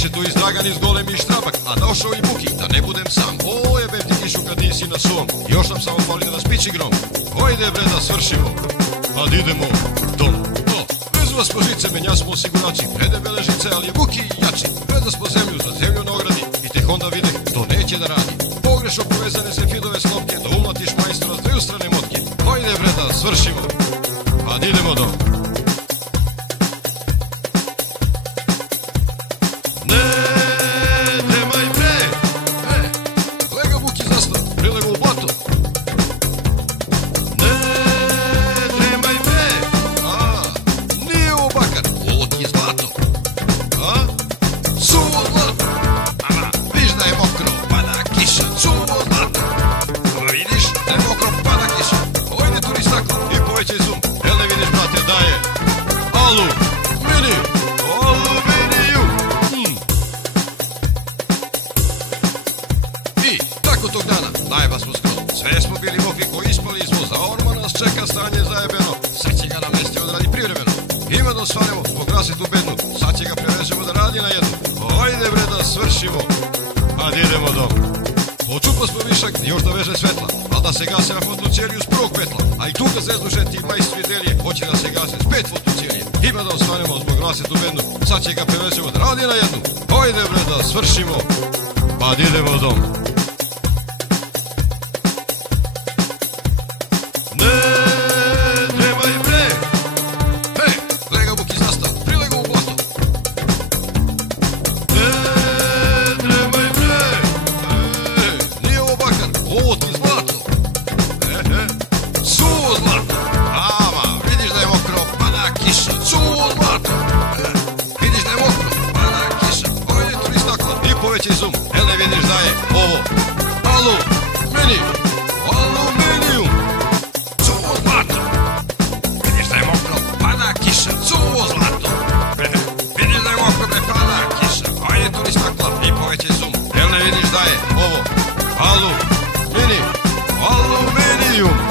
Beše tu iz Dragan iz Golem i Štrabak, a došao i Buki, da ne budem sam. O, jebem ti kišu kad nisi na svom, još nam samo fali da nas piči grom. Hojde bre da svršimo, ad idemo dom. Bez vas po žice, menja smo osigurači, predebele žice, ali je Buki jači. Preda smo zemlju za zemlju na ogradi i tek onda videh, to neće da radi. Pogrešno povezane se fidove slopke, da umlatiš majstora s dviju strane motke. Hojde bre da svršimo, ad idemo dom. Tog dana, najba smo skroz, sve smo bili mokri koji ispali izvoz, a orma nas čeka stanje zajebeno, sad će ga namesti odradi privremeno. Ima da osvanemo zbog rasetu bednu, sad će ga prevežemo da radi na jednu. Hojde bre da svršimo, ad idemo dom. Očupa smo višak, još da veže svetla, a da se gase na fotoćeliju s prvog petla. A i tu ga zezduše ti majstri delije, hoće da se gase s 5 fotoćelije. Ima da osvanemo zbog rasetu bednu, sad će ga prevežemo da radi na jednu. Hojde bre da svršimo, ad idemo dom. Povećaj zoom, jel ne vidiš da je ovo aluminijum, suvo zlato. Vidiš da je mokro, pada kiša, suvo zlato. Vidiš da je mokro, ne pada kiša, ajde tu ni stakla i povećaj zoom, jel ne vidiš da je ovo aluminijum.